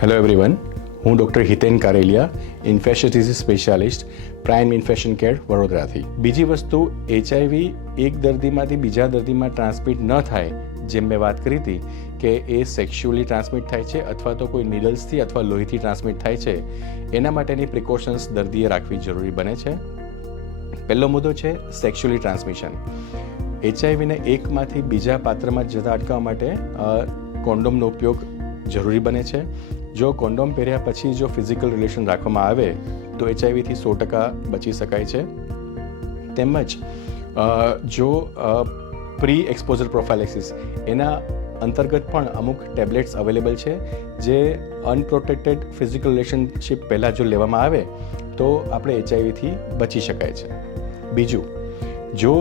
Hello everyone, હું doctor Hiten Karelia, infectious disease specialist, prime infection care, વડોદરાથી. બીજી વસ્તુ, HIV એક દર્દીમાંથી બીજા દર્દીમાં ટ્રાન્સમિટ ન થાય, જેમ મેં વાત કરી હતી કે એ સેક્સ્યુઅલી ટ્રાન્સમિટ થાય છે અથવા તો કોઈ નીડલ્સથી અથવા લોહીથી ટ્રાન્સમિટ થાય છે, એના માટેની પ્રિકોશન્સ દર્દીએ રાખવી જરૂરી બને છે. પહેલો મુદ્દો છે સેક્સ્યુઅલી ટ્રાન્સમિશન. HIVને એકમાંથી બીજા પાત્રમાં જતા અટકાવવા માટે કોન્ડોમનો ઉપયોગ જરૂરી બને છે. જો કોન્ડોમ પહેર્યા પછી જો ફિઝિકલ રિલેશન રાખવામાં આવે તો HIVથી 100% બચી શકાય છે. તેમજ જો પ્રી એક્સપોઝર પ્રોફાઇલેક્સિસ એના અંતર્ગત પણ અમુક ટેબ્લેટ્સ અવેલેબલ છે જે અનપ્રોટેક્ટેડ ફિઝિકલ રિલેશનશિપ પહેલાં જો લેવામાં આવે તો આપણે HIVથી બચી શકાય છે. બીજું, જો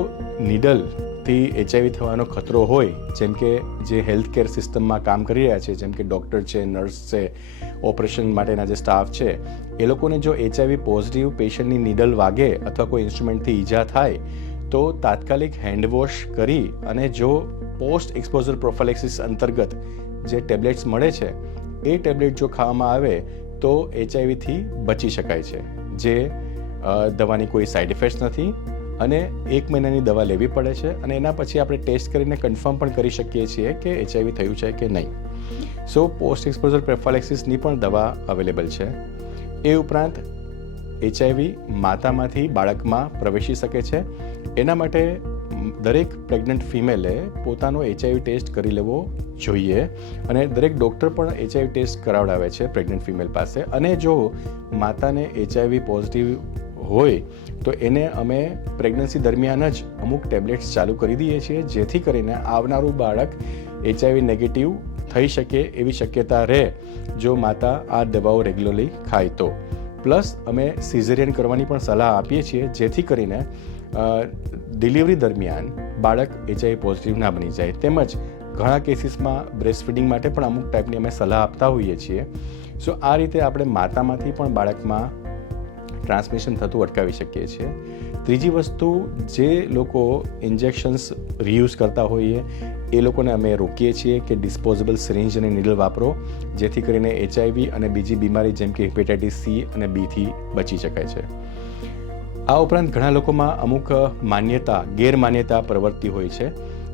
નીડલથી HIV થવાનો ખતરો હોય, જેમ કે જે હેલ્થ કેર સિસ્ટમમાં કામ કરી રહ્યા છે, જેમ કે ડૉક્ટર છે, નર્સ છે, ઓપરેશન માટેના જે સ્ટાફ છે, એ લોકોને જો HIV પોઝિટિવ પેશન્ટની નીડલ વાગે અથવા કોઈ ઇન્સ્ટ્રુમેન્ટથી ઈજા થાય તો તાત્કાલિક હેન્ડવોશ કરી અને જો પોસ્ટ એક્સપોઝર પ્રોફાઇલેક્સિસ અંતર્ગત જે ટેબ્લેટ્સ મળે છે એ ટેબ્લેટ જો ખાવામાં આવે તો HIVથી બચી શકાય છે. જે દવાની કોઈ સાઇડ ઇફેક્ટ્સ નથી અને 1 મહિનાની દવા લેવી પડે છે અને એના પછી આપણે ટેસ્ટ કરીને કન્ફર્મ પણ કરી શકીએ છીએ કે HIV થયું છે કે નહીં. સો પોસ્ટ એક્સપોઝર પ્રોફાઇલેક્સિસની પણ દવા અવેલેબલ છે. એ ઉપરાંત HIV માતામાંથી બાળકમાં પ્રવેશી શકે છે. એના માટે દરેક પ્રેગ્નન્ટ ફિમેલે પોતાનો HIV ટેસ્ટ કરી લેવો જોઈએ અને દરેક ડૉક્ટર પણ HIV ટેસ્ટ કરાવડાવે છે પ્રેગ્નન્ટ ફિમેલ પાસે. અને જો માતાને HIV પોઝિટિવ હોય તો એને અમે પ્રેગ્નન્સી દરમિયાન જ અમુક ટેબ્લેટ્સ ચાલુ કરી દઈએ છીએ જેથી કરીને આવનારું બાળક HIV નેગેટિવ થઈ શકે એવી શક્યતા રહે જો માતા આ દવાઓ રેગ્યુલરલી ખાય તો. પ્લસ અમે સિઝેરિયન કરવાની પણ સલાહ આપીએ છીએ જેથી કરીને ડિલિવરી દરમિયાન બાળક HIV પોઝિટિવ ના બની જાય. તેમજ ઘણા કેસીસમાં બ્રેસ્ટ ફીડિંગ માટે પણ અમુક ટાઈપની અમે સલાહ આપતા હોઈએ છીએ. સો આ રીતે આપણે માતામાંથી પણ બાળકમાં ટ્રાન્સમિશન થતું અટકાવી શકીએ છીએ. ત્રીજી વસ્તુ, જે લોકો ઇન્જેક્શન્સ રીયુઝ કરતા હોઈએ એ લોકોને અમે રોકીએ છીએ કે ડિસ્પોઝેબલ સિરિંજ અને નીડલ વાપરો જેથી કરીને HIV અને બીજી બીમારી જેમ કે હેપેટાઇટિસ C અને Bથી બચી શકાય છે. આ ઉપરાંત ઘણા લોકોમાં અમુક ગેરમાન્યતા પ્રવર્તી હોય છે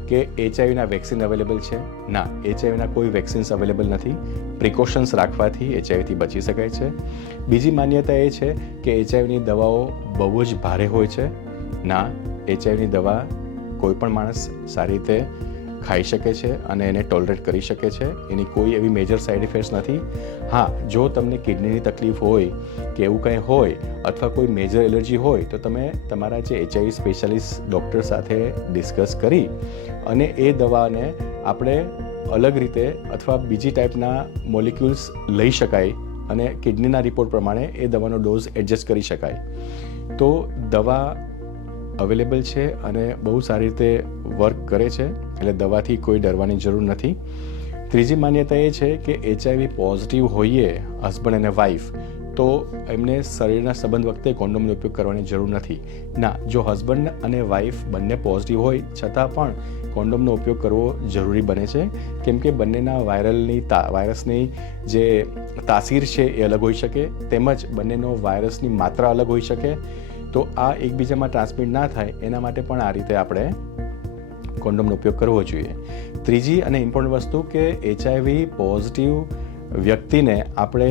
કે HIVના વેક્સિન અવેલેબલ છે. ના, HIVના કોઈ વેક્સિન્સ અવેલેબલ નથી. પ્રિકોશન્સ રાખવાથી HIVથી બચી શકાય છે. બીજી માન્યતા એ છે કે HIVની દવાઓ બહુ જ ભારે હોય છે. ના, HIVની દવા કોઈ પણ માણસ સારી રીતે ખાઈ શકે છે અને એને ટોલરેટ કરી શકે છે. એની કોઈ એવી મેજર સાઇડ ઇફેક્ટ્સ નથી. હા, જો તમને કિડનીની તકલીફ હોય કે એવું કંઈ હોય અથવા કોઈ મેજર એલર્જી હોય તો તમે તમારા જે HIV સ્પેશિયાલિસ્ટ ડૉક્ટર સાથે ડિસ્કસ કરી અને એ દવાને આપણે અલગ રીતે અથવા બીજી ટાઈપના મોલિક્યુલ્સ લઈ શકાય અને કિડનીના રિપોર્ટ પ્રમાણે એ દવાનો ડોઝ એડજસ્ટ કરી શકાય. તો દવા અવેલેબલ છે અને બહુ સારી રીતે વર્ક કરે છે, એટલે દવાથી કોઈ ડરવાની જરૂર નથી. ત્રીજી માન્યતા એ છે કે HIV પોઝિટિવ હોઈએ હસબન્ડ અને વાઈફ તો એમને શરીરના સંબંધ વખતે કોન્ડોમનો ઉપયોગ કરવાની જરૂર નથી. ના, જો હસબન્ડ અને વાઈફ બંને પોઝિટિવ હોય છતાં પણ કોન્ડોમનો ઉપયોગ કરવો જરૂરી બને છે કેમ કે બંનેના વાયરસની જે તાસીર છે એ અલગ હોઈ શકે, તેમજ બંનેનો વાયરસની માત્રા અલગ હોઈ શકે. તો આ એકબીજામાં ટ્રાન્સમિટ ના થાય એના માટે પણ આ રીતે આપણે કોન્ડોમનો ઉપયોગ કરવો જોઈએ. ત્રીજી અને ઇમ્પોર્ટન્ટ વસ્તુ કે HIV પોઝિટિવ વ્યક્તિને આપણે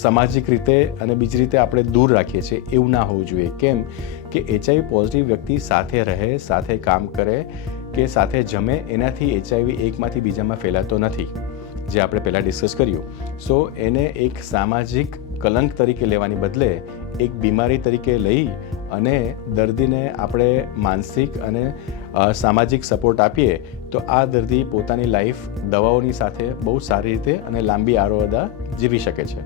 સામાજિક રીતે અને બીજી રીતે આપણે દૂર રાખીએ છીએ એવું ના હોવું જોઈએ. કેમ કે HIV પોઝિટિવ વ્યક્તિ સાથે રહે, સાથે કામ કરે કે સાથે જમે, એનાથી HIV એકમાંથી બીજામાં ફેલાતો નથી, જે આપણે પહેલાં ડિસ્કસ કર્યું. સો એને એક સામાજિક કલંક તરીકે લેવાની બદલે એક બીમારી તરીકે લઈ અને દર્દીને આપણે માનસિક અને સામાજિક સપોર્ટ આપીએ તો આ દર્દી પોતાની લાઈફ દવાઓની સાથે બહુ સારી રીતે અને લાંબી આરોગ્ય જીવી શકે છે.